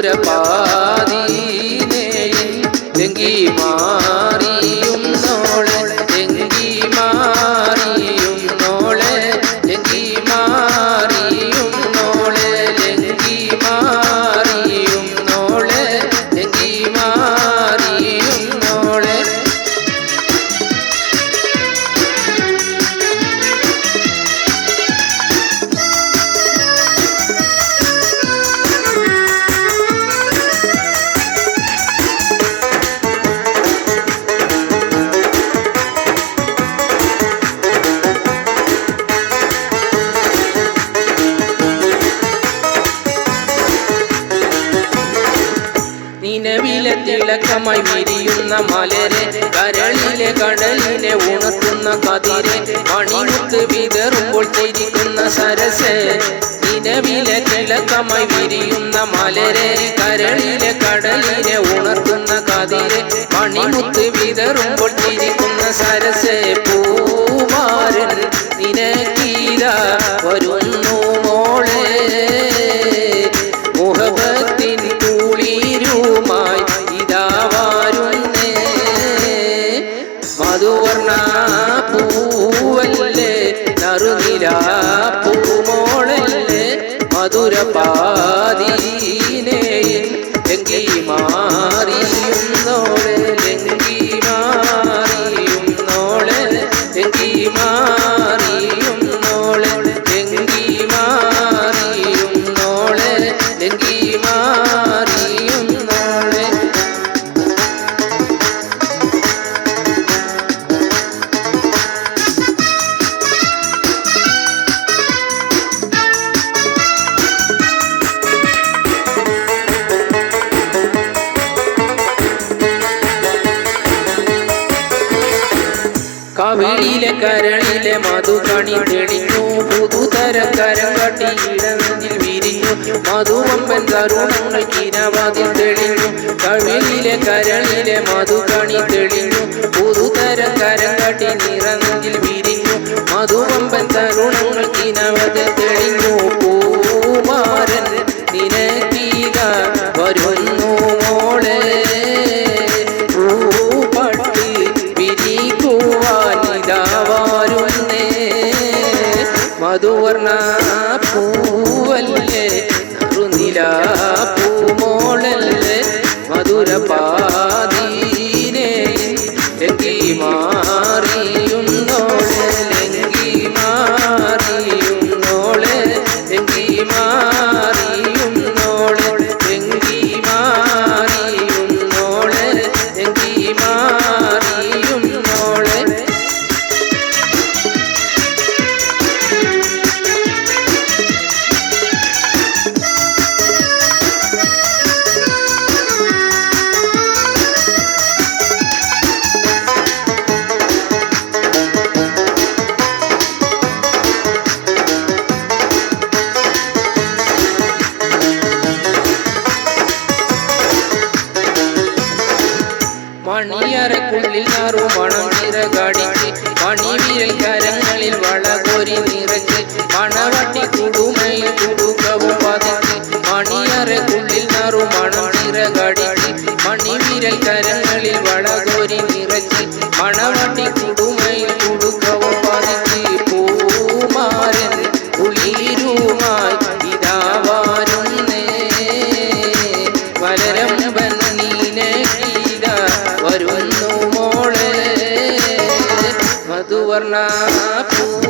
सुरपा തിളക്കമായി വിരിയുന്ന മലരെ കരളിലെ കടലിനെ ഉണർത്തുന്ന കതിരെ മണിമുത്ത് വിതറുമ്പോൾ ചിരിക്കുന്ന സരസ്. കവിളിലെ കരളിലെ മധുകണി തെളിഞ്ഞു. പുതുതര കരം കട്ടി ഇടനെഞ്ചിൽ വിരിഞ്ഞു. മധുവമ്പൻ തരുണങ്ങൾ കിരവാതിൽ തെളിഞ്ഞു. കവിളിലെ കരളിലെ മധുകണി തെളിഞ്ഞു. പുതുതര കരം കട്ടി നിറനെഞ്ചിൽ വിരിഞ്ഞു. മധുവമ്പൻ തരുണങ്ങൾ மணியறைக்குள் எல்லாரும் மனம் நிறகாடி മധുവർണ പൂവല്ലേ നറുനില